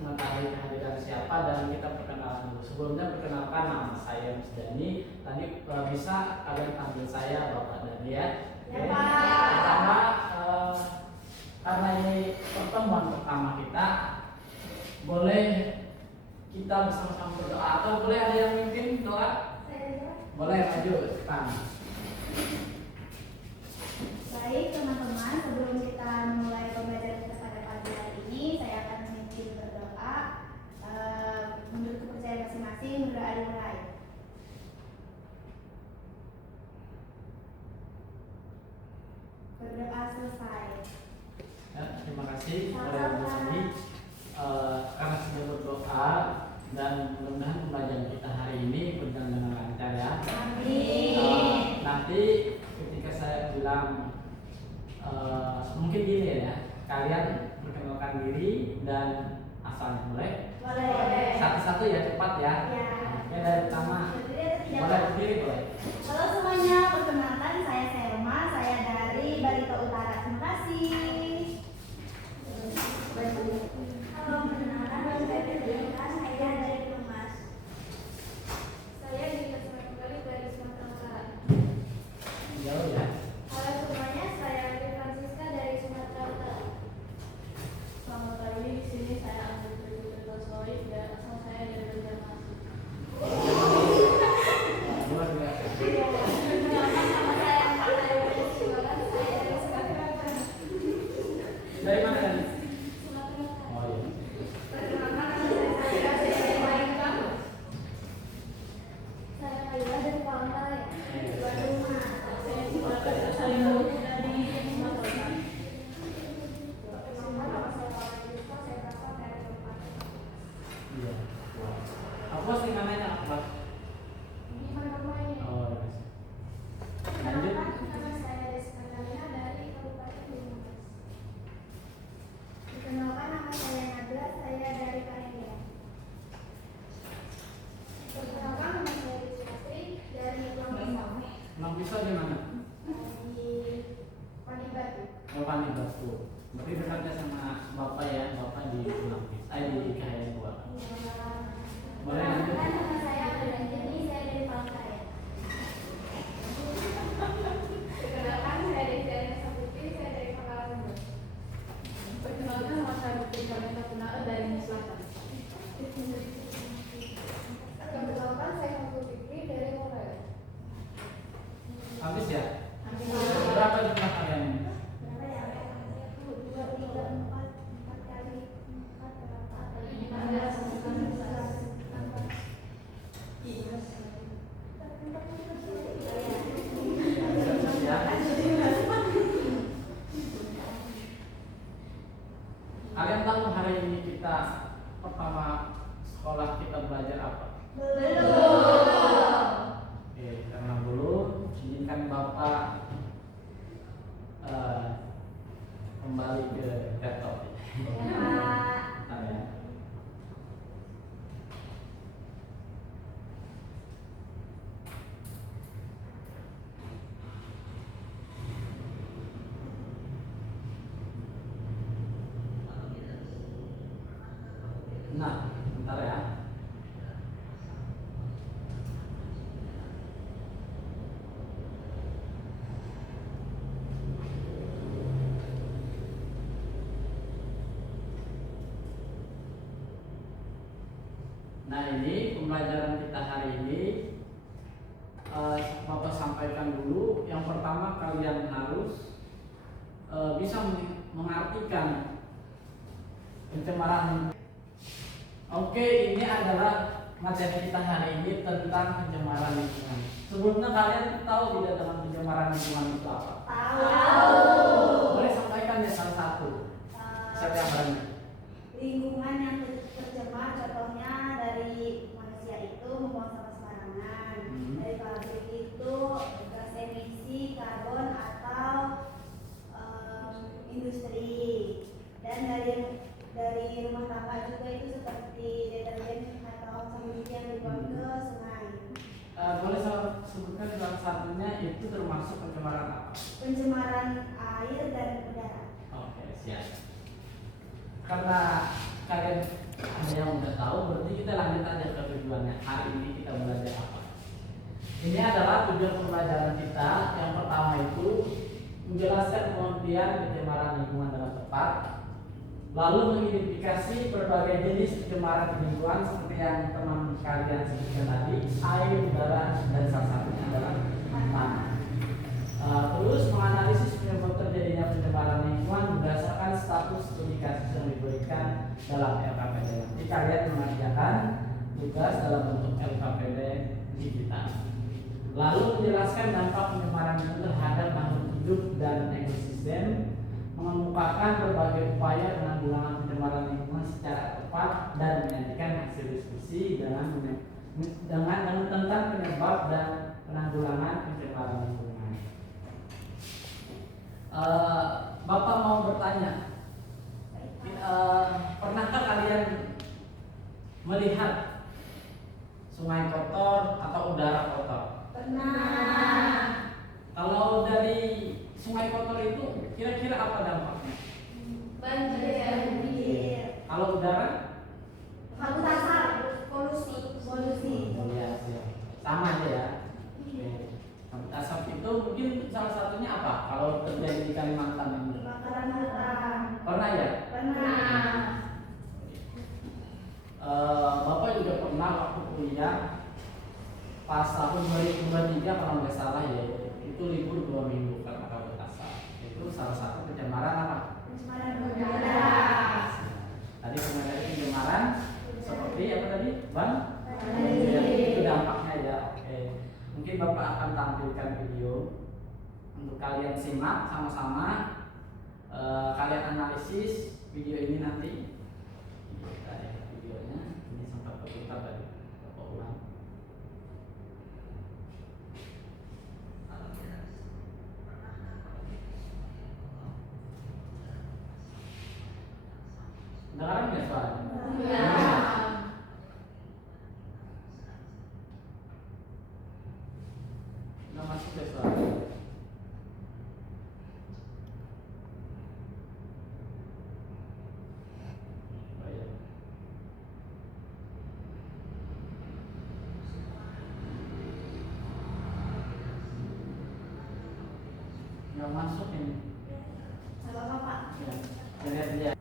mengetahui kehadiran siapa dan kita perkenalan dulu. Sebelumnya perkenalkan, nama saya Mas Dani. Tadi bisa kalian panggil saya Bapak Dani ya. Ya, Pak. Pertama, karena ini pertemuan pertama kita, boleh kita bersama-sama berdoa atau boleh ada yang mimpin doa? Boleh, maju depan. Baik teman-teman, sebelum kita mulai pembelajaran kita pada pagi hari ini, saya akan memimpin berdoa. Menurut kepercayaan masing-masing, berdoa dimulai. Berdoa selesai. Ya, terima kasih kepada Ibu Sandi karena sudah berdoa, dan mudah-mudahan pembelajaran kita hari ini berjalan dengan lancar ya. Amin. Nanti ketika saya bilang mungkin gini ya, kalian perkenalkan diri dan asalnya, boleh? Boleh. Satu-satu ya, cepat ya. Ya. Oke, dari pertama. Boleh berdiri, boleh. Halo semuanya, perkenalkan saya Selma, saya dari Barito Utara. Terima kasih. Halo, perkenalkan saya Febrilka, saya dari Kemas. Saya Dita Sumatera dari Sumatera Utara. Jauh ya. Halo semuanya, saya Andi Francisca dari Sumatera Utara. Selamat pagi, di sini saya Andri Febrilka Soid dan asal saya dari Banjarmasin. Luar biasa. Perkenalkan nama saya Kak Ayu Siwalan, saya dari Sumatera Utara. Dari mana tadi? Sumatera Utara. Oh iya. Perkenalkan nama saya dari Palembang. Saya Kayla dari Palembang. Bandung. Saya Sumatera Salimau dari Sumatera Utara. Perkenalkan nama saya Palembang, saya berasal dari Kabupaten. Iya. Apa sih namanya apa? Di mana rumahnya? Oh, iya. Lanjut. Perkenalkan nama saya Deska Karina dari Kabupaten Banyumas. Perkenalkan nama saya Nabila, saya dari Palembang. Perkenalkan nama saya Rizky dari Palembang. Mang Pisau di mana? Di Panibatu. Oh, Pandi Batu. Berarti dekatnya sama Bapak ya, Bapak di Lampis. Di Kahayan Tua. Boleh lanjut. Perkenalkan nama saya Abdul saya dari Palangkaraya. Perkenalkan saya Desi Saputri, saya dari Pangkalan. Perkenalkan nama saya Bukti Kameta Punara dari Selatan. Perkenalkan saya Fatul Fikri dari Korea. Habis ya? Amin. Berapa jumlah kalian ini? Berapa ya? 2, 3, 4, 4 kali 4 berapa? 16. Ya. Kalian tahu hari ini kita pertama sekolah kita belajar apa? Oke, karena belum, izinkan Bapak kembali ke laptop. Bentar ya. Nah, bentar ya. Nah, ini pembelajaran kita hari ini. Bapak sampaikan dulu. Yang pertama, kalian harus bisa mengartikan pencemaran. Oke, ini adalah materi kita hari ini tentang pencemaran lingkungan. Sebelumnya kalian tahu tidak tentang pencemaran lingkungan itu apa? Tahu. Boleh sampaikan ya salah satu. Siapa yang berani? Lingkungan yang tercemar, contohnya dari manusia itu membuang sampah sembarangan, dari pabrik itu gas emisi karbon atau industri, dan dari rumah tangga juga itu seperti deterjen atau sabun cuci yang dibuang ke sungai. Boleh sebutkan salah satunya itu termasuk pencemaran apa? Pencemaran air dan udara. Oke, siap. Karena kalian Ada yang udah tahu, berarti kita lanjut aja ke tujuannya. Hari ini kita belajar apa? Ini adalah tujuan pembelajaran kita. Yang pertama itu menjelaskan pengertian pencemaran lingkungan dengan tepat, lalu mengidentifikasi berbagai jenis pencemaran lingkungan seperti yang teman kalian sebutkan tadi, air, udara, dan salah satunya adalah tanah. Terus menganalisis penyebab terjadinya pencemaran lingkungan berdasarkan status studi kasus yang diberikan dalam LKPD. Nanti kalian mengerjakan tugas dalam bentuk LKPD digital. Lalu menjelaskan dampak pencemaran lingkungan terhadap makhluk hidup dan ekosistem, mengemukakan berbagai upaya penanggulangan pencemaran lingkungan secara tepat dan menyajikan hasil diskusi dengan tentang penyebab dan penanggulangan pencemaran lingkungan. Bapak mau bertanya, pernahkah kalian melihat sungai kotor atau udara kotor? Pernah. Kalau dari sungai kotor itu kira-kira apa dampaknya? Banjir. Kalau udara? Kabut asap. Polusi. Ya, siap. Sama aja ya. Oke. Kabut asap itu mungkin salah satunya apa? Kalau terjadi di Kalimantan ini? Kebakaran hutan. Pernah ya? Pernah. Bapak juga pernah waktu kuliah pas tahun 2023 kalau nggak salah ya, itu libur 2 minggu karena kabut asap. Itu salah satu pencemaran apa? Pencemaran udara. Tadi pencemaran seperti apa tadi, Bang? Banjir. Itu dampaknya ya. Oke. Mungkin Bapak akan tampilkan video untuk kalian simak sama-sama. Kalian analisis video ini nanti. Videonya ini sempat berputar tadi. Bapak ulang. Dengaran nggak suaranya? Iya. Nggak masuk ya suaranya? Oh, iya. Nggak masuk ini. Apa Pak? Ya, lihat dia.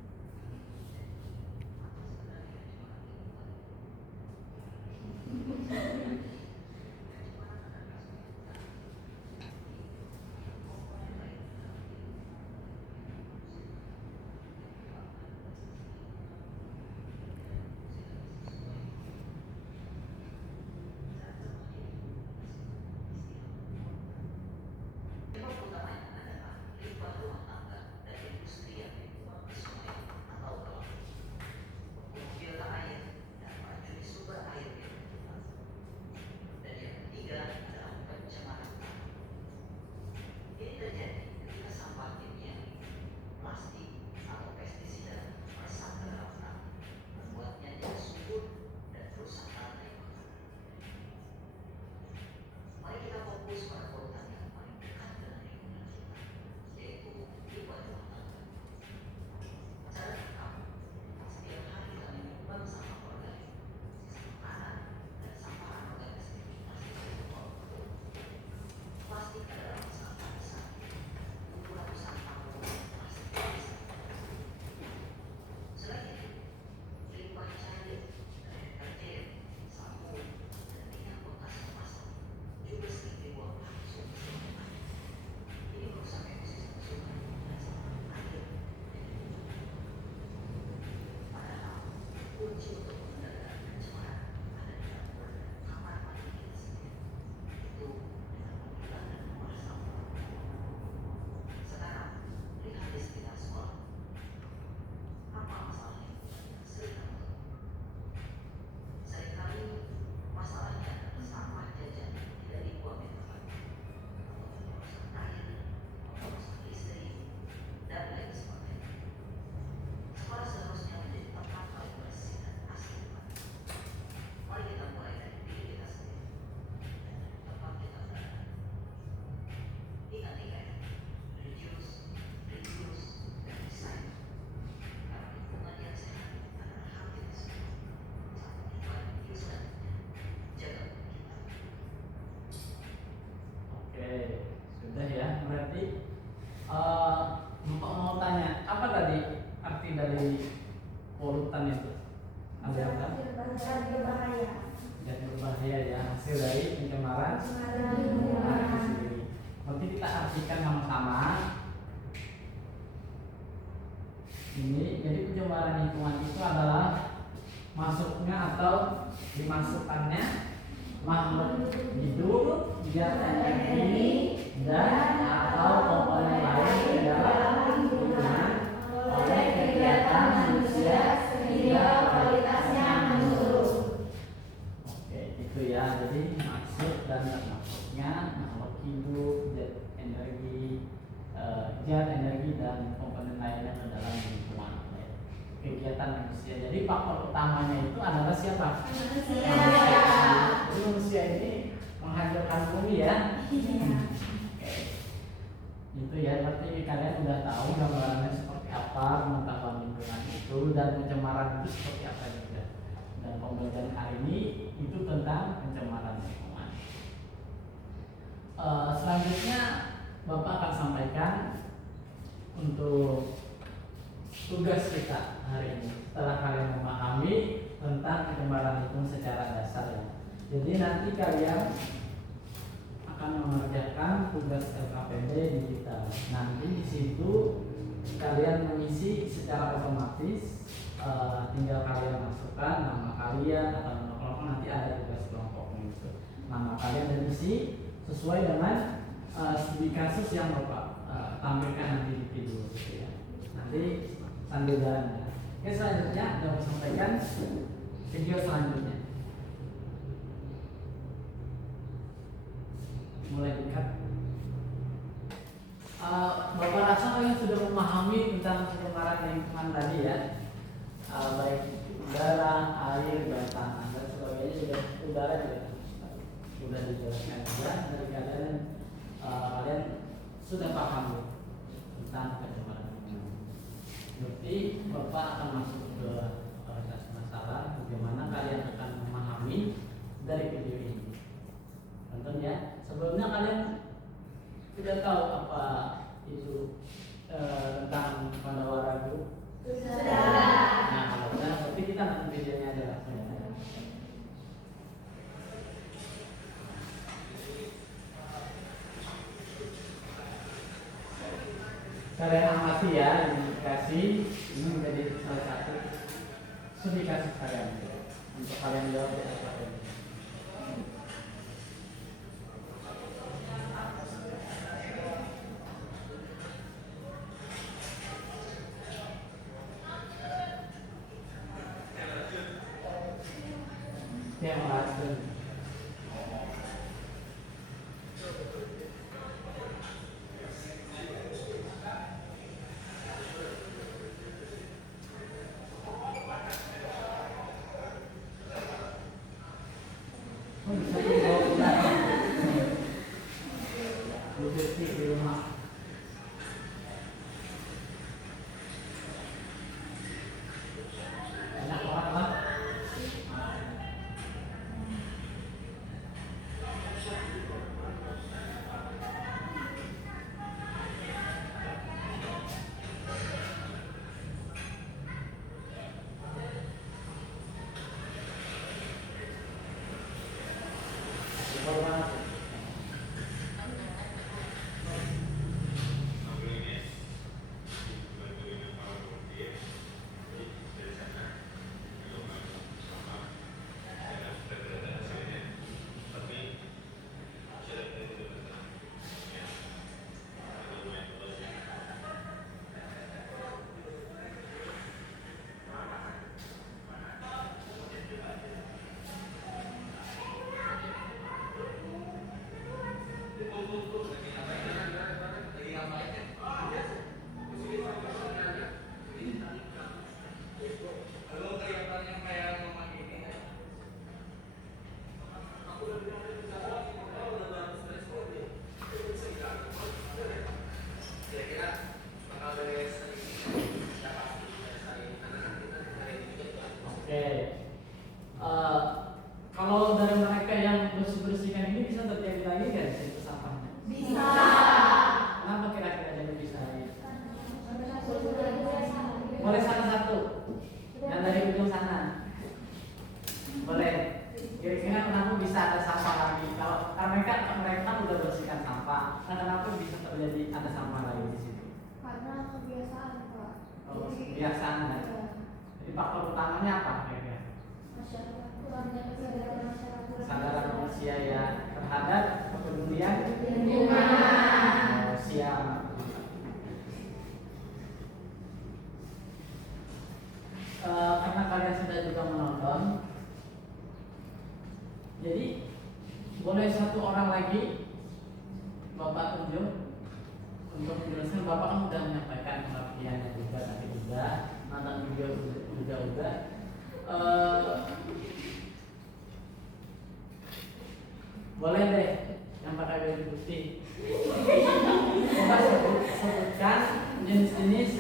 pencemaran Pencemaran lingkungan lingkungan. sendiri. Nanti kita artikan sama-sama. Ini jadi pencemaran lingkungan itu adalah masuknya atau dimasukkannya makhluk hidup, zat energi dan atau komponen lain ke dalam lingkungan oleh kegiatan manusia sehingga kualitasnya menurun. Oke, itu ya. Jadi maksud dan termasuknya makhluk hidup, zat energi dan komponen lainnya ke dalam lingkungan kegiatan manusia. Jadi faktor utamanya itu adalah siapa? Manusia. Jadi manusia ini menghancurkan bumi ya. Oke. Itu ya, berarti kalian udah tahu gambarannya seperti apa, pengetahuan lingkungan itu dan pencemaran itu seperti apa juga. Dan pembelajaran hari ini itu tentang pencemaran lingkungan. Selanjutnya Bapak akan sampaikan untuk tugas kita hari ini setelah kalian memahami tentang pencemaran lingkungan secara dasar ya. Jadi nanti kalian akan mengerjakan tugas LKPD digital. Nanti di situ kalian mengisi secara otomatis, tinggal kalian masukkan nama kalian atau nama kelompok, nanti ada tugas kelompoknya itu. Nama kalian dan isi sesuai dengan studi kasus yang Bapak tampilkan nanti di video gitu ya. Nanti sambil jalan ya. Oke, selanjutnya dapat sampaikan video selanjutnya. Mulai dekat. Bapak rasa kalian sudah memahami tentang pencemaran lingkungan tadi ya, baik udara, air, dan tanah dan sebagainya juga. Udara juga sudah dijelaskan juga dari kalian. Kalian sudah paham ya, tentang pencemaran lingkungan. Berarti Bapak akan masuk ke masalah bagaimana kalian akan memahami dari video ini. Tonton ya. Sebelumnya kalian sudah tahu apa itu tentang Pandawara itu? Sudah. Nah, kalau sudah, berarti kita nonton videonya aja langsung ya. Kalian amati ya, dikasih ini menjadi salah satu studi kasus kalian untuk kalian jawab di atas ini. Yang lain. Di rumah. Enak banget lah. Baru banget. mereka kan udah bersihkan sampah. Nah, kenapa bisa terjadi ada sampah lagi di situ? Karena kebiasaan Pak. Oh, kebiasaan ya. Jadi faktor utamanya apa kira-kira? Masyarakat kurangnya kesadaran masyarakat. Kesadaran manusia ya terhadap kepedulian Lingkungan. siap. Karena kalian sudah juga menonton, jadi boleh satu orang lagi Bapak tunjuk untuk menjelaskan. Bapak kan sudah menyampaikan pengertiannya juga tadi juga nonton video juga. Boleh deh yang pakai baju putih. Coba sebutkan jenis-jenis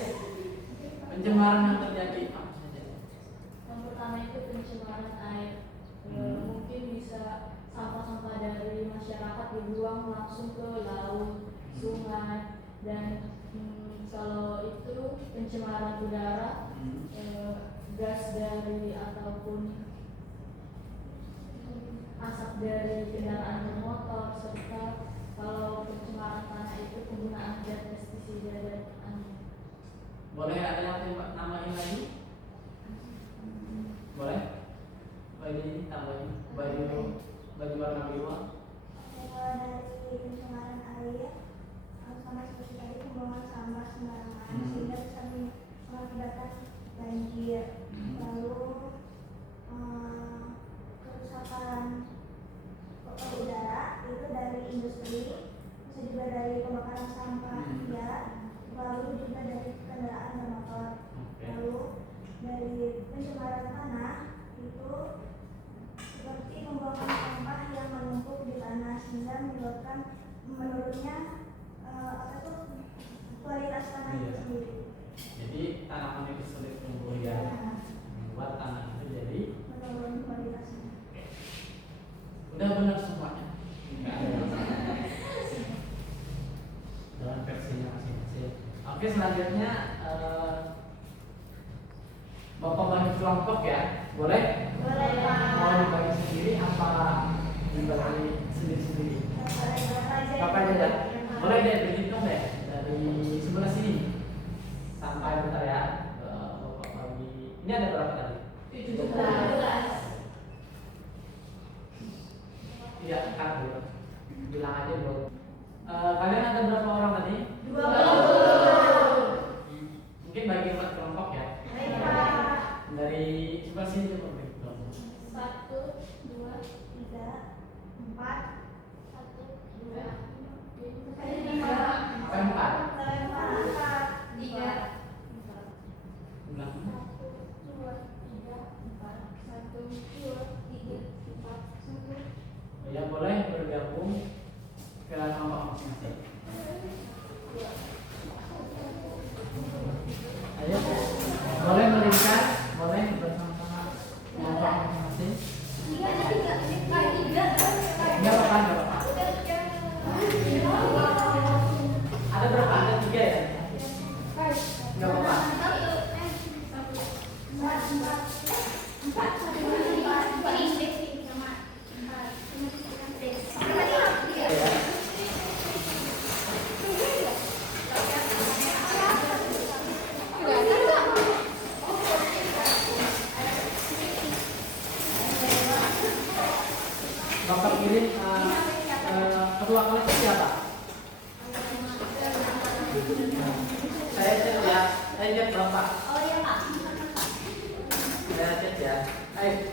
pencemaran yang terjadi apa saja. Yang pertama itu pencemaran air. Mungkin bisa sampah-sampah dari masyarakat dibuang langsung ke laut, sungai, dan kalau itu pencemaran udara, gas dari ataupun asap dari kendaraan bermotor, serta kalau pencemaran tanah itu penggunaan zat pestisida dan Boleh ada yang namain lagi? Boleh? Baju ini tambahin baju warna biru. Dari pencemaran air sama seperti tadi pembuangan sampah sembarangan sehingga bisa mengakibatkan banjir. Lalu kerusakan udara itu dari industri, bisa juga dari pembakaran sampah ya, lalu juga dari kendaraan bermotor. Lalu dari pencemaran tanah itu seperti pembuangan sampah yang menumpuk di tanah sehingga menyebabkan menurunnya kualitas tanah itu sendiri. Jadi tanaman itu sulit tumbuh ya, membuat tanah itu jadi menurun kualitasnya. udah benar semuanya. Enggak ada masalah. Dalam versinya masing-masing. Oke, selanjutnya Bapak bagi kelompok ya, boleh? Boleh Pak. Mau dibagi sendiri apa dibagi sendiri-sendiri? Bapak aja ya. Boleh deh, berhitung deh dari sebelah sini sampai bentar ya. Bapak bagi. Ini ada berapa tadi? 17. Iya, kan dulu. Bilang aja dulu. Kalian ada berapa orang tadi? 20. Mungkin bagi 4 kelompok ya. Baik Pak. Dari sebelah sini coba berhitung. 1, 2, 3, 4, 1, 2, 3, Sampai 4. 3. Bilang. 1, 2, 3, 4, 1, 2, 3, 4, 1. Ya boleh bergabung ke kelompok masing-masing. Ayo, boleh melingkar, boleh bersama-sama kelompok masing-masing. Enggak apa-apa, enggak apa-apa. Ada berapa? Ada 3 ya? Enggak apa-apa. Bapak kirim ketua kelas siapa? Saya chat ya, saya chat Bapak. Oh iya Pak. Saya chat ya.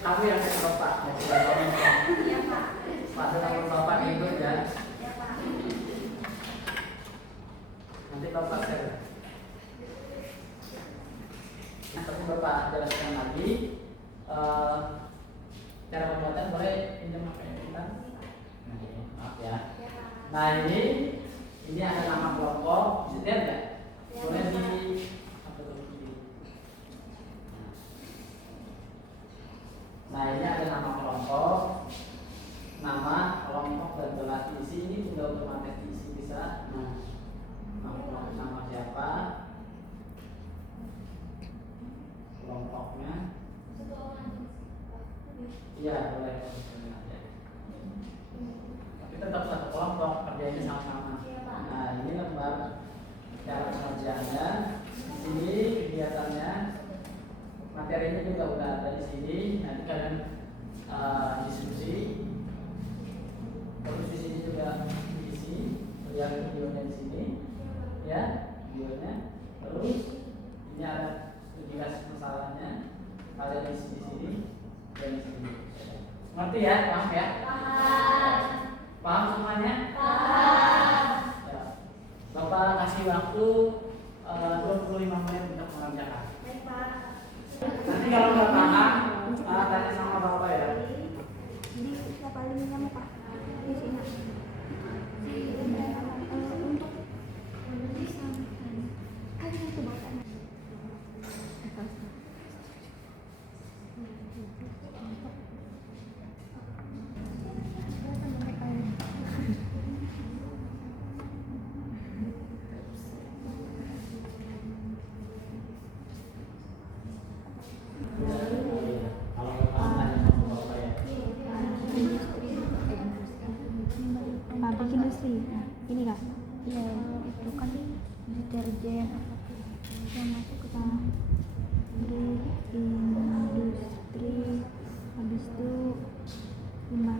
Kamu yang chat Bapak. Ya, sudah ngomong. Iya Pak. Pak, nomor Bapak itu ya. Iya Pak. Nanti Bapak share. Nah, tapi Bapak jelaskan lagi cara pembuatan. Boleh pinjam HP kita? Maaf ya. Nah ini ada nama kelompok, lihat nggak? Boleh di apa tuh? Nah ini ada nama kelompok, nama kelompok dan telah diisi. Ini tinggal otomatis diisi bisa. Nah nama siapa? Kelompoknya? Iya boleh. Tapi tetap aja sama-sama. Nah, ini lembar cara pengerjaannya. Di sini kegiatannya, materinya juga udah ada di sini. Nanti kalian diskusi. Terus di sini juga diisi, lihat videonya di sini, ya videonya. Terus ini ada indikasi masalahnya. Kalian isi di sini dan di sini. Ngerti ya, paham ya? Paham. Paham semuanya? Paham. Ya. Bapak kasih waktu 25 menit untuk mengerjakan. Baik, Pak. Nanti kalau nggak paham, tanya sama Bapak ya. Jadi kita paling kamu Pak di sini. Untuk kalian itu Bapak. Kalau nggak paham, tanya sama Bapak ya. Pabrik industri. Ini Kak. Ya, itu kan deterjen yang masuk ke pabrik industri. Habis itu limbah.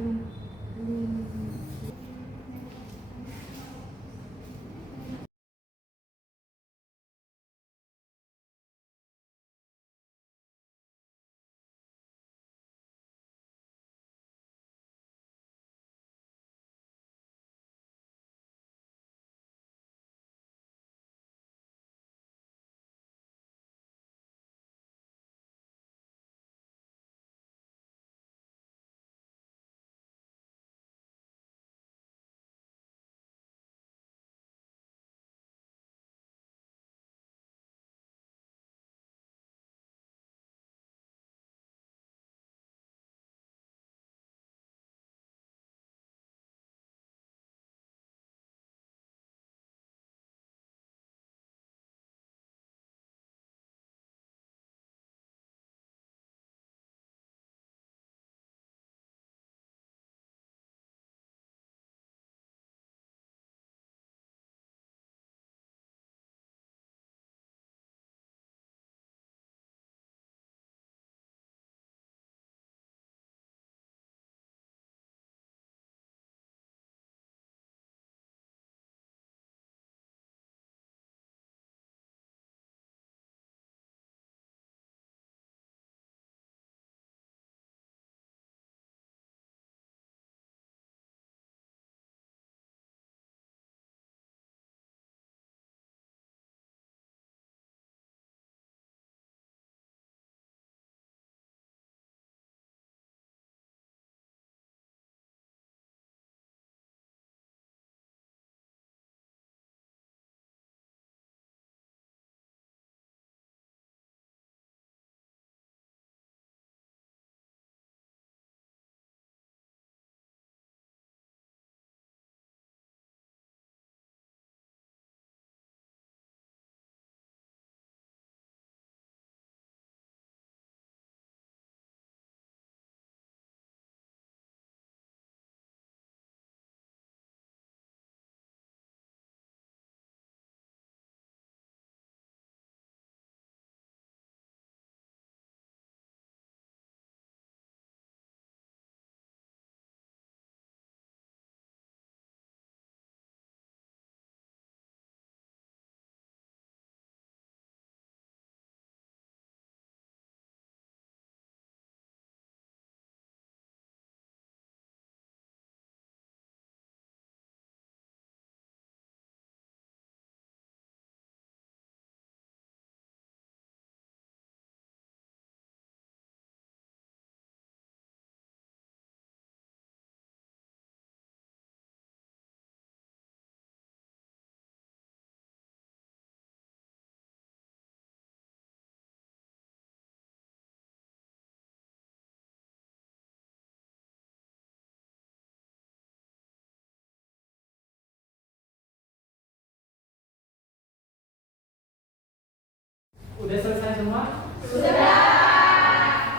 Udah selesai semua? Sudah.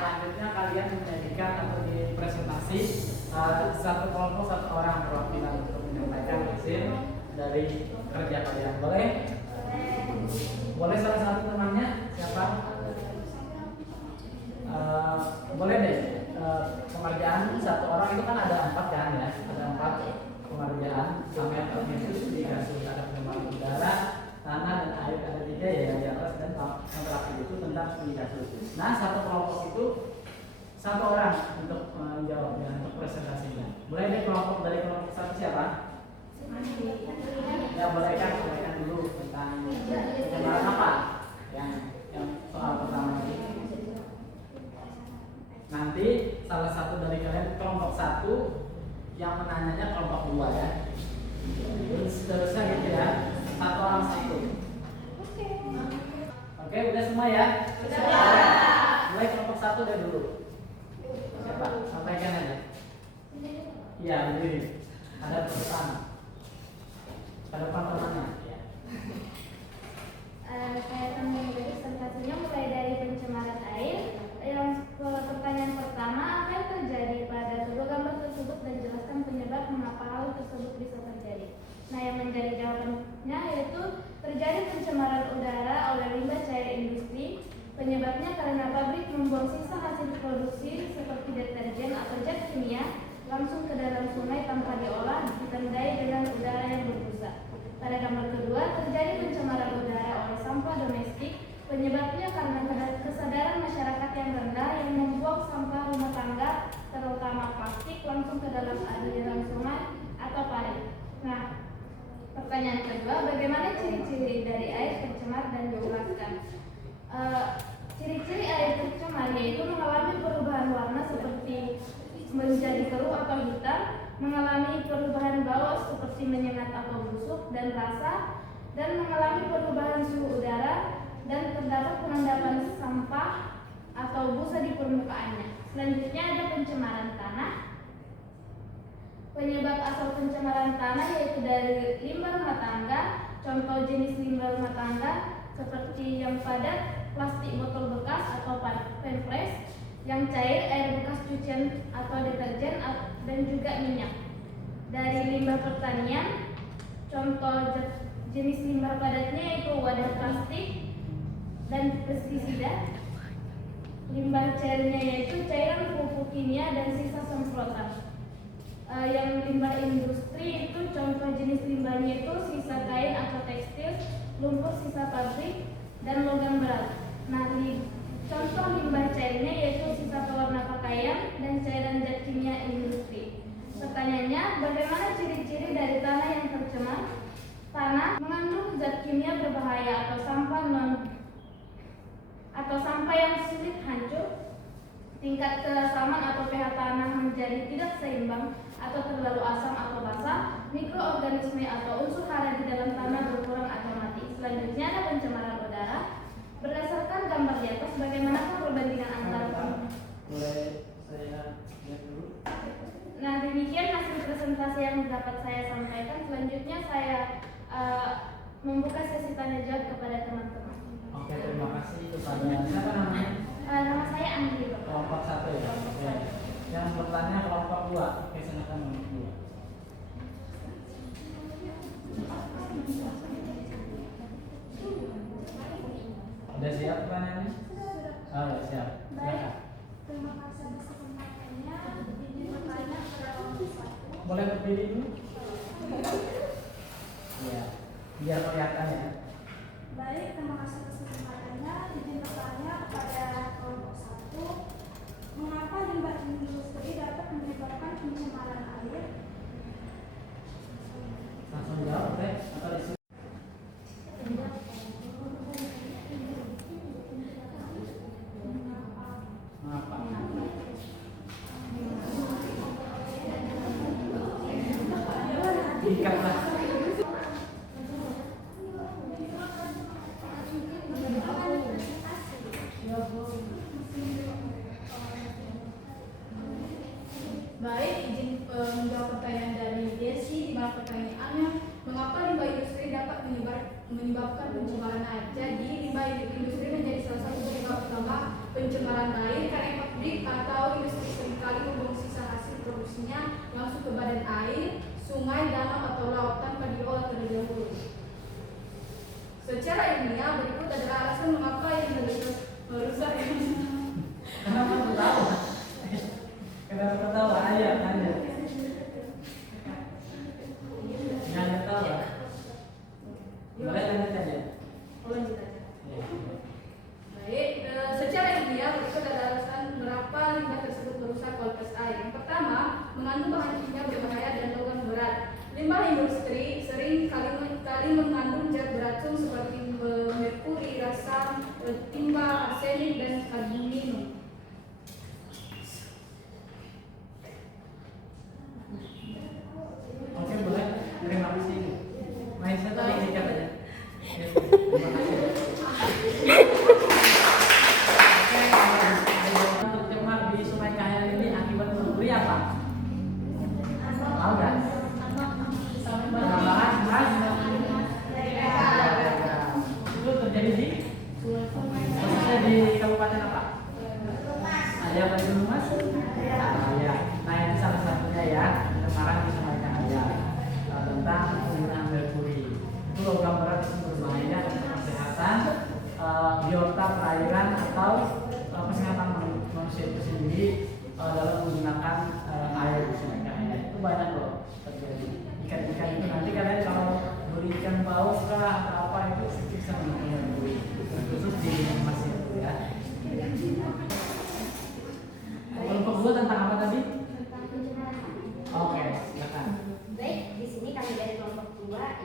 Selanjutnya kalian menjadikan atau di presentasi satu kelompok satu orang perwakilan untuk menyampaikan hasil dari kerja kalian. Boleh? Boleh salah satu temannya siapa? Boleh deh. Pengerjaan satu orang itu kan ada 4 kan ya, ada 4 pengerjaan. Sampai itu dikasih ada pencemaran udara, tanah dan air, ada 3 ya, di atas, dan yang terakhir itu tentang mitigasi. Nah, satu kelompok itu 1 orang untuk menjawabnya, untuk presentasinya. Boleh deh kelompok dari kelompok 1 siapa? Ya boleh kan dulu tentang pencemaran apa? Yang soal pertama ini. Nanti salah satu dari kalian kelompok 1 yang menanyanya kelompok 2 ya. Seterusnya gitu ya. 1 orang 1. Oke, udah semua ya? Sudah. Mulai kelompok 1 dari dulu. Siapa? Sampaikan aja. Iya, berdiri. Ada pesan. Ada temannya. Ya. Saya akan memberi presentasinya mulai dari pencemaran air. Yang pertanyaan pertama, apa yang terjadi pada kedua gambar tersebut dan jelaskan penyebab mengapa hal tersebut bisa terjadi. Nah, yang menjadi jawabannya yaitu terjadi pencemaran udara oleh limbah cair industri. Penyebabnya karena pabrik membuang sisa hasil produksi seperti deterjen atau zat kimia langsung ke dalam sungai tanpa diolah, ditandai dengan udara yang berbusa. Pada gambar kedua, terjadi pencemaran udara oleh sampah domestik. Penyebabnya karena kesadaran masyarakat yang rendah yang membuang sampah rumah tangga, terutama plastik, langsung ke dalam aliran sungai atau parit. Nah, pertanyaan kedua, bagaimana ciri-ciri dari air tercemar dan dijelaskan? Ciri-ciri air tercemar yaitu mengalami perubahan warna seperti menjadi keruh atau hitam, mengalami perubahan bau seperti menyengat atau busuk dan rasa, dan mengalami perubahan suhu udara, dan terdapat pengendapan sampah atau busa di permukaannya. Selanjutnya ada pencemaran tanah. Penyebab asal pencemaran tanah yaitu dari limbah rumah tangga. Contoh jenis limbah rumah tangga seperti yang padat, plastik botol bekas atau pampers, yang cair, air bekas cucian atau deterjen, dan juga minyak. Dari limbah pertanian, contoh jenis limbah padatnya yaitu wadah plastik dan pestisida. Limbah cairnya yaitu cairan pupuk kimia dan sisa semprotan. Yang limbah industri itu contoh jenis limbahnya itu sisa kain atau tekstil, lumpur sisa pabrik, dan logam berat. Nah, contoh limbah cairnya yaitu sisa pewarna pakaian dan cairan zat kimia industri. Pertanyaannya, bagaimana ciri-ciri dari tanah yang tercemar? Tanah mengandung zat kimia berbahaya atau sampah yang sulit hancur. Tingkat keasaman atau pH tanah menjadi tidak seimbang atau terlalu asam atau basah. Mikroorganisme atau unsur hara di dalam tanah berkurang atau mati. Selanjutnya ada pencemaran udara. Berdasarkan gambar di atas, bagaimanakah perbandingan antara? Boleh saya lihat dulu. Nah, demikian hasil presentasi yang dapat saya sampaikan. Selanjutnya saya membuka sesi tanya jawab kepada teman-teman. Oke, terima kasih kepada siapa namanya? Nama saya Andri. Kelompok 1 ya. Oke. Yang bertanya kelompok 2. Oke, silakan kelompok 2. Udah siap pertanyaannya? Oh ya, siap. Silakan. Terima kasih atas kesempatannya. Izin bertanya kepada kelompok 1. Boleh berdiri dulu? Iya, biar kelihatan ya. Baik, terima kasih atas kesempatannya. Izin bertanya kepada kelompok 1. Mengapa limbah industri dapat menyebabkan pencemaran air? Langsung jawab, Teh. Atau disuruh? Mengapa? Dikatlah. Baik, izin menjawab pertanyaan dari Desi. Di mana pertanyaannya, mengapa limbah industri dapat menyebabkan pencemaran air? Jadi, limbah industri menjadi salah satu penyebab utama pencemaran air karena pabrik atau industri seringkali membuang sisa hasil produksinya langsung ke badan air, sungai, danau atau laut tanpa diolah terlebih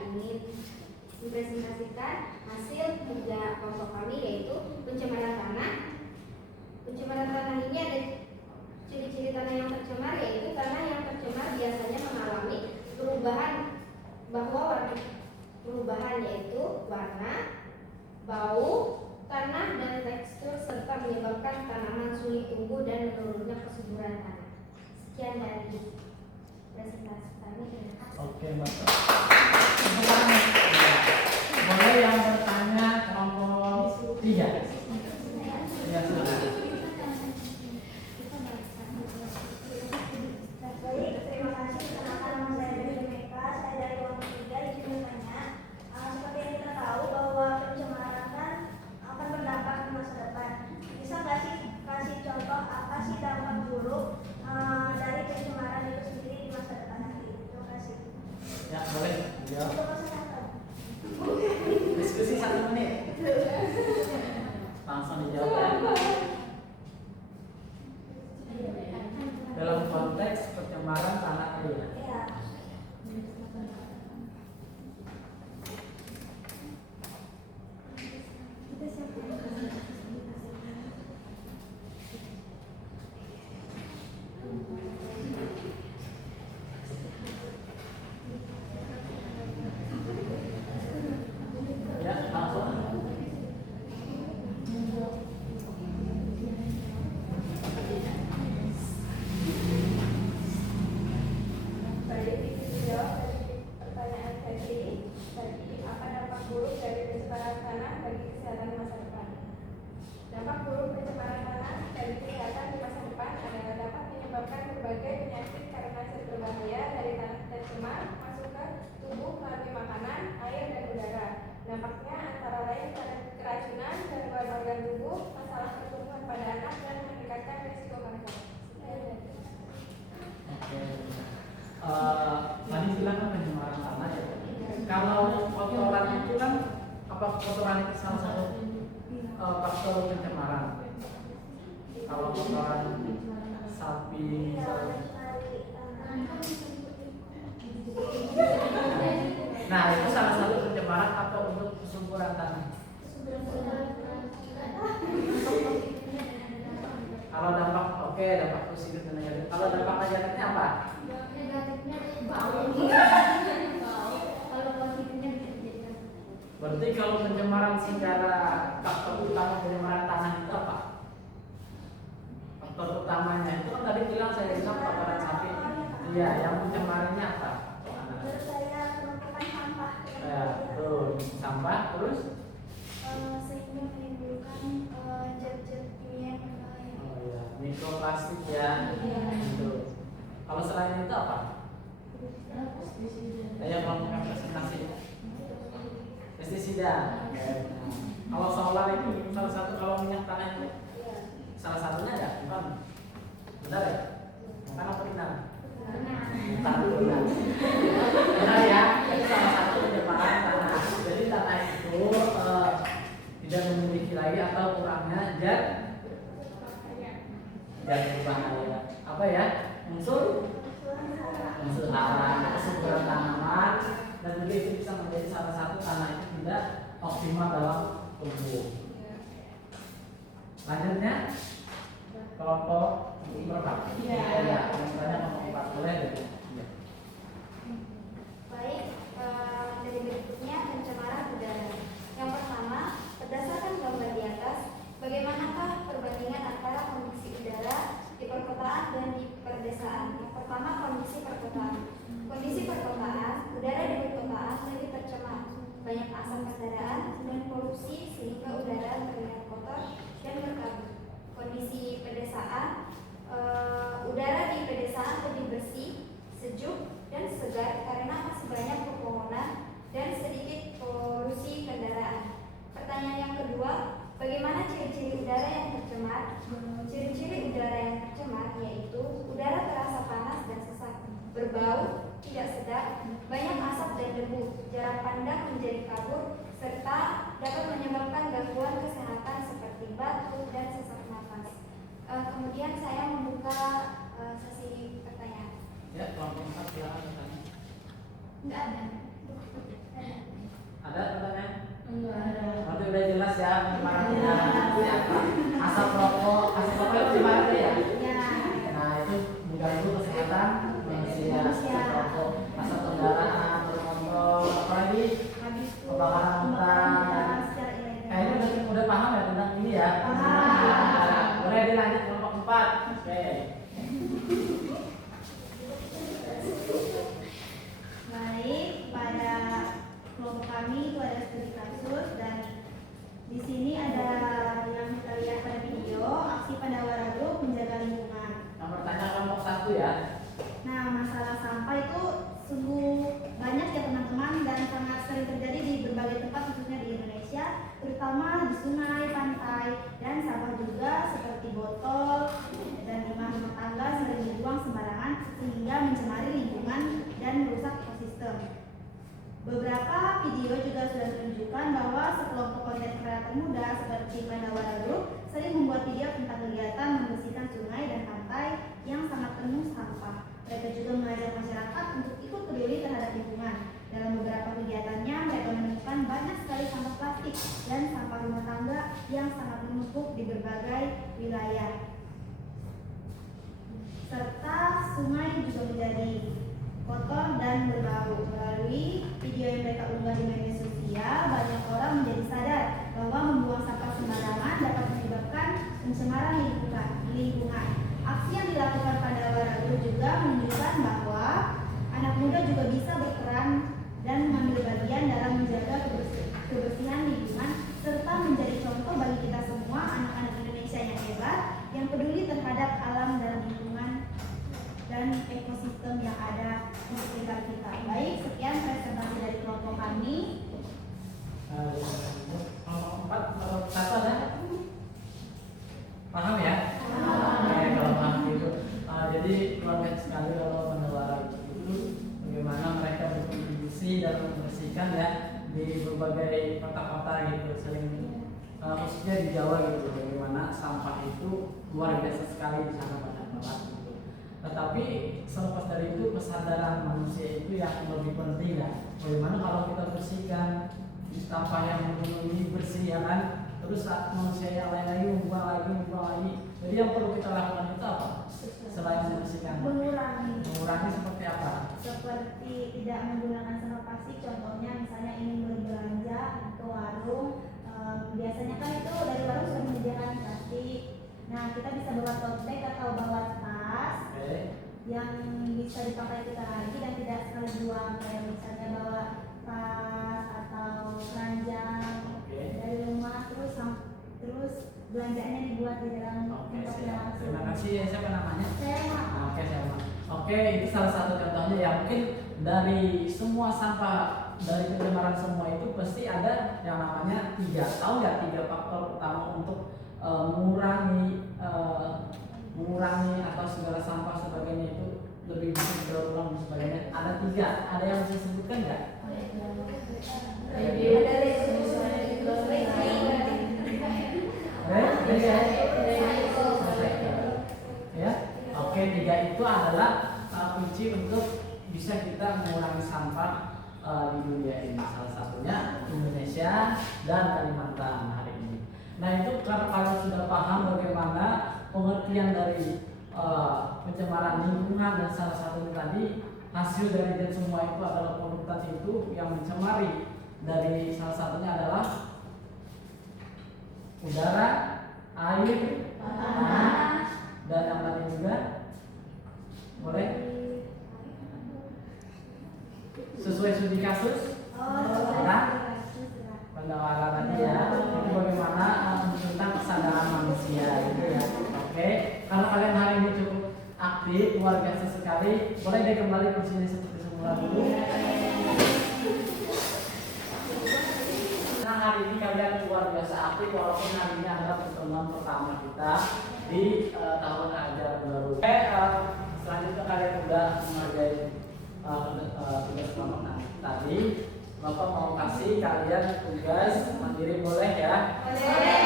ingin mempresentasikan hasil kerja kelompok kami, yaitu pencemaran tanah. Pencemaran tanah ini ada ciri-ciri tanah yang tercemar, yaitu tanah yang tercemar biasanya mengalami perubahan yaitu warna, bau, tanah dan tekstur, serta menyebabkan tanaman sulit tumbuh dan menurunnya kesuburan tanah. Sekian dari presentasi kami. Terima kasih. Oke, Bapak. Boleh yang bertanya kelompok 3? Ya, silakan. Baik, terima kasih. Perkenalkan, nama saya Dewi Meka, saya dari kelompok 3. Izin bertanya, seperti yang kita tahu bahwa pencemaran kan akan berdampak di masa depan. Bisa nggak sih kasih contoh apa sih dampak buruk dari pencemaran itu sendiri di masa depan nanti? Terima kasih. Ya, boleh. Ya. Untuk kesehatan. Diskusi 1 menit. Langsung dijawab ya. Dalam konteks pencemaran tanah air. Iya. Ya, langsung. Baik, dijawab dari pertanyaan tadi apa dampak buruk dari pencemaran tanah bagi kesehatan di masa depan? Dampak buruk pencemaran tanah bagi kesehatan di masa depan adalah dapat menyebabkan berbagai penyakit karena zat berbahaya dari tanah tercemar masuk ke tubuh melalui makanan, air, dan udara. Dampaknya antara lain keracunan, gangguan organ tubuh, masalah pertumbuhan pada anak, dan meningkatkan risiko kanker. Oke. Tadi bilang kan pencemaran tanah ya. Kalau kotoran itu kan, apa kotoran itu salah satu faktor pencemaran? Kalau kotoran sapi, misalnya. Nah, itu salah satu pencemaran atau untuk kesuburan tanah. Kalau dampak, oke, dampak positif dan negatif. Kalau dampak negatifnya apa? Negatifnya bau. Kalau positifnya bisa. Berarti kalau pencemaran secara faktor utama pencemaran tanah itu apa? Faktor utamanya itu kan tadi bilang saya bilang kotoran sapi. Iya, yang pencemarannya apa? Menurut saya penumpukan sampah. Ya, tuh sampah terus. Sehingga menimbulkan zat-zat kimia yang berbahaya. Oh ya, mikroplastik ya. Gitu. Kalau selain itu apa? Saya melakukan presentasi. Pestisida. Kalau solar itu salah satu, kalau minyak tanah itu salah satunya ada, bukan? Benar ya? Bukan apa benar? Benar. Benar ya. Itu salah satu pencemaran tanah. Jadi tanah itu tidak memiliki lagi atau kurangnya zat berbahaya. Apa ya? Unsur hara, kesuburan tanaman, dan juga itu bisa menjadi salah satu tanah itu tidak optimal dalam tumbuh. Lanjutnya kelompok berapa? Ya, yang tanya kelompok 4 boleh deh. Baik, dari berikutnya pencemaran udara. Yang pertama, berdasarkan gambar di atas, bagaimanakah perbandingan antara kondisi udara di perkotaan dan di perdesaan? Yang pertama, kondisi perkotaan. Kondisi perkotaan, udara di perkotaan lebih tercemar, banyak asap kendaraan dan polusi sehingga udara terlihat kotor dan berkabut. Kondisi pedesaan, udara di pedesaan lebih bersih, sejuk, dan segar karena masih banyak pepohonan dan sedikit polusi kendaraan. Pertanyaan yang kedua, bagaimana ciri-ciri udara yang tercemar? Ciri-ciri udara yang tercemar yaitu udara terasa panas dan sesak, berbau, tidak sedap, banyak asap dan debu, jarak pandang menjadi kabur, serta dapat menyebabkan gangguan kesehatan seperti batuk dan sesak nafas. Kemudian saya membuka sesi pertanyaan. Ya, kelompok 4 silakan bertanya. Enggak ada. Ada pertanyaan? Enggak ada. Berarti udah jelas ya pencemaran udara itu apa? Asap rokok itu pencemaran ya? Ya. Nah itu mengganggu kesehatan manusia. Asap rokok, asap kendaraan, bermotor, apalagi Habis itu kebakaran hutan. secara ilegal. Kayaknya udah paham ya tentang ini ya? Paham. Boleh dilanjut kelompok 4. Oke. Baik, pada kelompok kami itu ada studi kasus dan di sini ada yang kita lihat pada video aksi Pandawara Group menjaga lingkungan. Yang bertanya kelompok 1 ya. Nah, masalah sampah itu sungguh banyak ya teman-teman dan sangat sering terjadi di berbagai tempat khususnya di Indonesia, terutama di sungai, pantai, dan sampah juga seperti botol dan limbah rumah tangga sering dibuang sembarangan sehingga mencemari lingkungan dan merusak ekosistem. Beberapa video juga sudah menunjukkan bahwa sekelompok konten kreator muda seperti Pandawara Group sering membuat video tentang kegiatan membersihkan sungai dan pantai yang sangat penuh sampah. Mereka juga mengajak masyarakat untuk ikut peduli terhadap lingkungan. Dalam beberapa kegiatannya, mereka menemukan banyak sekali sampah plastik dan sampah rumah tangga yang sangat menumpuk di berbagai wilayah. Serta sungai juga menjadi kotor dan berbau. Melalui video yang mereka unggah di media sosial, banyak orang menjadi sadar bahwa membuang sampah sembarangan dapat menyebabkan pencemaran lingkungan. Aksi yang dilakukan Pandawara Group juga menunjukkan bahwa anak muda juga bisa berperan dan mengambil bagian dalam menjaga kebersihan lingkungan serta menjadi contoh bagi kita semua anak-anak Indonesia yang hebat yang peduli terhadap alam dan lingkungan dan ekosistem yang ada di sekitar kita. Baik, sekian presentasi dari kelompok kami. Kelompok 4, kelompok 1 ada? Paham ya? Oke, kalau paham itu. Jadi keluarga sekali kalau Pandawara itu bagaimana mereka berkontribusi dalam membersihkan ya di berbagai kota-kota gitu, sering khususnya di Jawa gitu, bagaimana sampah itu luar biasa sekali di sana banyak banget gitu. Tetapi selepas dari itu kesadaran manusia itu yang lebih penting ya. Bagaimana kalau kita bersihkan sampah yang memenuhi bersih ya kan? Terus manusia yang lain lagi membuang lagi. Jadi yang perlu kita lakukan itu apa? Selain membersihkan, mengurangi seperti apa? Seperti tidak menggunakan sampah plastik, contohnya misalnya ingin berbelanja ke warung, biasanya kan itu dari warung sudah menyediakan plastik. Nah, kita bisa bawa tote bag atau bawa tas yang bisa dipakai kita lagi dan tidak sekali buang, kayak misalnya bawa tas atau keranjang dari rumah terus belanjanya dibuat di dalam tempatnya langsung. Terima kasih ya, siapa namanya? Selma. Selma. Ini salah satu contohnya ya, mungkin dari semua sampah, dari pencemaran semua itu pasti ada yang namanya 3. Tahu nggak 3 faktor utama untuk mengurangi atau segala sampah sebagainya itu lebih bisa didaur ulang dan sebagainya. Ada 3. Ada yang bisa disebutkan nggak? Ya, oke, 3 itu adalah kunci untuk bisa kita mengurangi sampah di dunia ini. Salah satunya Indonesia dan Kalimantan hari ini. Nah itu karena kalian sudah paham bagaimana pengertian dari pencemaran lingkungan dan salah satunya tadi hasil dari semua itu adalah produk itu yang mencemari. Dari salah satunya adalah udara, air, tanah, dan yang lain juga. Boleh? Sesuai studi kasus? Pandawara tadi ya. Itu bagaimana tentang kesadaran manusia gitu ya. Oke. Kalau kalian hari ini cukup aktif, luar biasa sekali. Boleh deh kembali ke sini seperti semula dulu. Nah hari ini kalian luar biasa aktif walaupun hari ini adalah pertemuan pertama kita di tahun ajaran baru. Selanjutnya kalian udah mengerjain tugas kelompok tadi. Bapak mau kasih kalian tugas mandiri, boleh ya? Boleh.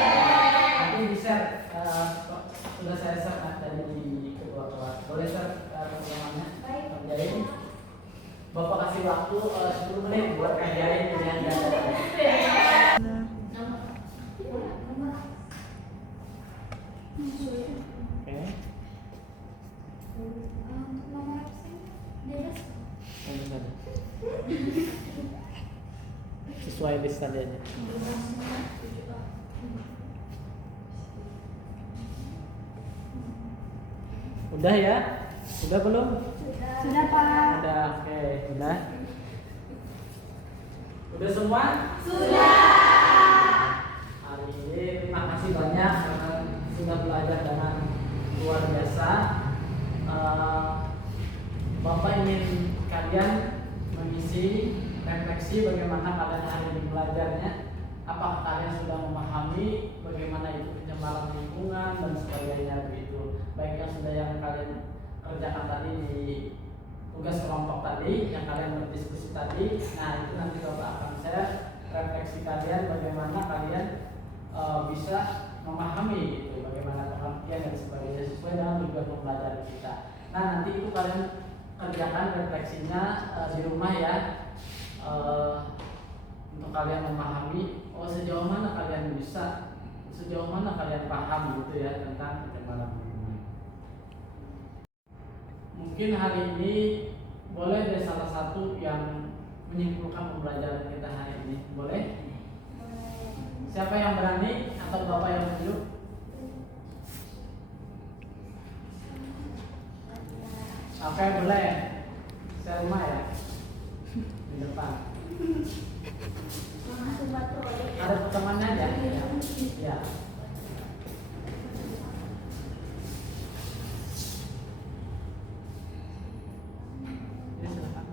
Nanti di share, sudah saya share tadi di kedua kelas. Boleh share teman-temannya? Baik. Bapak kasih waktu 10 menit buat kerjain pilihan ganda. Oke. Nomor absen bebas. Sesuai list tadi aja. Udah ya? Udah belum? Sudah Pak. Udah, oke, udah. Udah semua? Sudah. Hari ini terima kasih banyak karena sudah belajar dengan luar biasa. Bapak ingin kalian mengisi refleksi bagaimana kalian hari ini belajarnya. Apakah kalian sudah memahami bagaimana itu pencemaran lingkungan dan sebagainya begitu. Baik yang kalian kerjakan tadi di tugas kelompok tadi, yang kalian berdiskusi tadi. Nah itu nanti Bapak akan share refleksi kalian bagaimana kalian bisa memahami gitu, bagaimana pengertian dan sebagainya sesuai dengan tujuan pembelajaran kita. Nah nanti itu kalian kerjakan refleksinya di rumah ya, untuk kalian memahami sejauh mana kalian bisa, sejauh mana kalian paham gitu ya tentang pencemaran lingkungan. Mungkin hari ini boleh ada salah satu yang menyimpulkan pembelajaran kita hari ini, boleh? Siapa yang berani atau Bapak yang tunjuk? Oke, boleh. Saya rumah ya. Di depan. Ada pertemanannya aja? Ya. Ini silakan.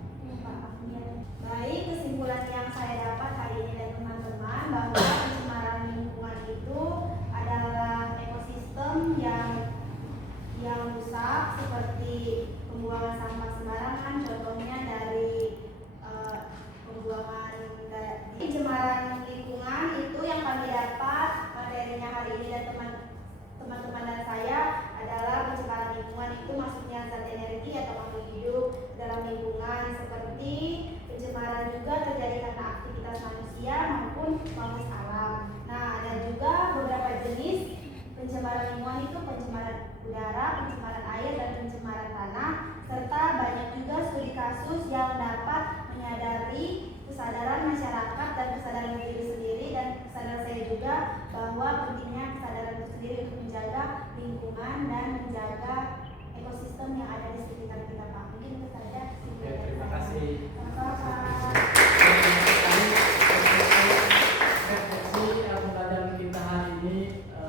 Baik, kesimpulan yang saya dapat hari ini dan teman-teman bahwa pencemaran lingkungan itu adalah ekosistem yang rusak seperti pembuangan sampah sembarangan, contohnya dari pembuangan pencemaran lingkungan itu yang kami dapat materinya hari ini dan teman-teman dan saya adalah pencemaran lingkungan itu maksudnya zat energi atau makhluk hidup dalam lingkungan, seperti pencemaran juga terjadi karena aktivitas manusia maupun makhluk alam. Nah, ada juga beberapa jenis pencemaran lingkungan itu pencemaran udara, pencemaran air, dan pencemaran tanah, serta banyak juga studi kasus yang dapat menyadari kesadaran masyarakat dan kesadaran diri sendiri dan kesadaran saya juga bahwa pentingnya kesadaran itu sendiri untuk menjaga lingkungan dan menjaga ekosistem yang ada di sekitar kita Pak. Mungkin itu saja. Oke, terima kasih. Sama-sama. Refleksi pembelajaran kita hari ini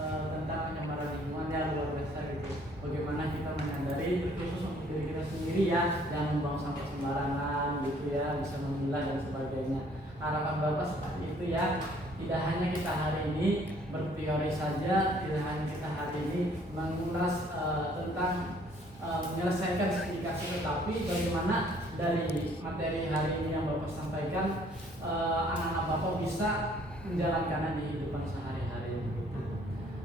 tentang pencemaran lingkungan yang luar biasa gitu. Bagaimana kita menyadari terkhusus untuk diri kita sendiri ya, jangan membuang sampah sembarangan gitu ya, bisa memilah dan sebagainya. Harapan Bapak seperti itu ya. Tidak hanya kita hari ini berteori saja, tidak hanya kita hari ini mengulas tentang menyelesaikan studi kasus, tetapi bagaimana dari materi hari ini yang Bapak sampaikan anak-anak Bapak bisa menjalankannya di kehidupan sehari-hari begitu.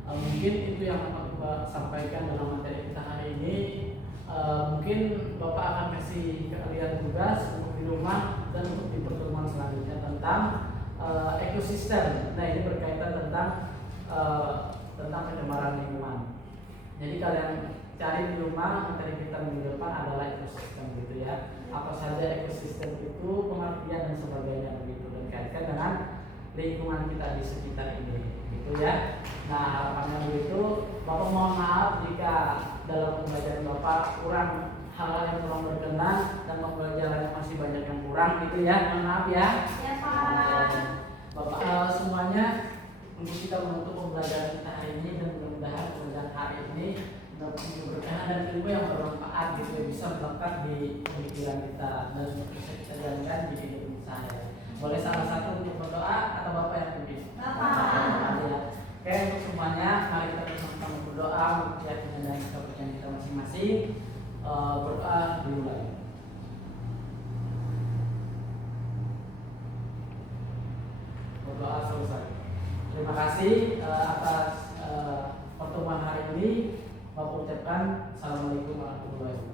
Mungkin itu yang Bapak sampaikan dalam materi kita hari ini. Mungkin Bapak akan kasih kalian tugas untuk di rumah dan untuk di pertemuan selanjutnya tentang ekosistem. Nah ini berkaitan tentang pencemaran lingkungan. Jadi kalian cari di rumah, materi kita minggu depan adalah ekosistem gitu ya. Apa saja ekosistem itu, pengertian dan sebagainya begitu, dan kaitkan dengan lingkungan kita di sekitar ini gitu ya. Nah harapannya begitu. Bapak mohon maaf jika dalam pembelajaran Bapak kurang hal-hal yang kurang berkenan dan pembelajarannya masih banyak yang kurang gitu ya. Mohon maaf ya. Ya Pak. Bapak semuanya, untuk kita menutup pembelajaran kita hari ini, dan mudah-mudahan pembelajaran hari ini dapat berkenan dan ilmu yang bermanfaat gitu ya, bisa melekat di pemikiran kita dan bisa kita jalankan di kehidupan sehari-hari. Boleh salah satu untuk berdoa atau Bapak yang pimpin? Bapak. Ya. Oke, untuk semuanya mari kita bersama-sama berdoa untuk keyakinan dan kepercayaan kita masing-masing. Berdoa dimulai. Berdoa selesai. Terima kasih atas pertemuan hari ini. Bapak ucapkan Assalamualaikum warahmatullahi wabarakatuh.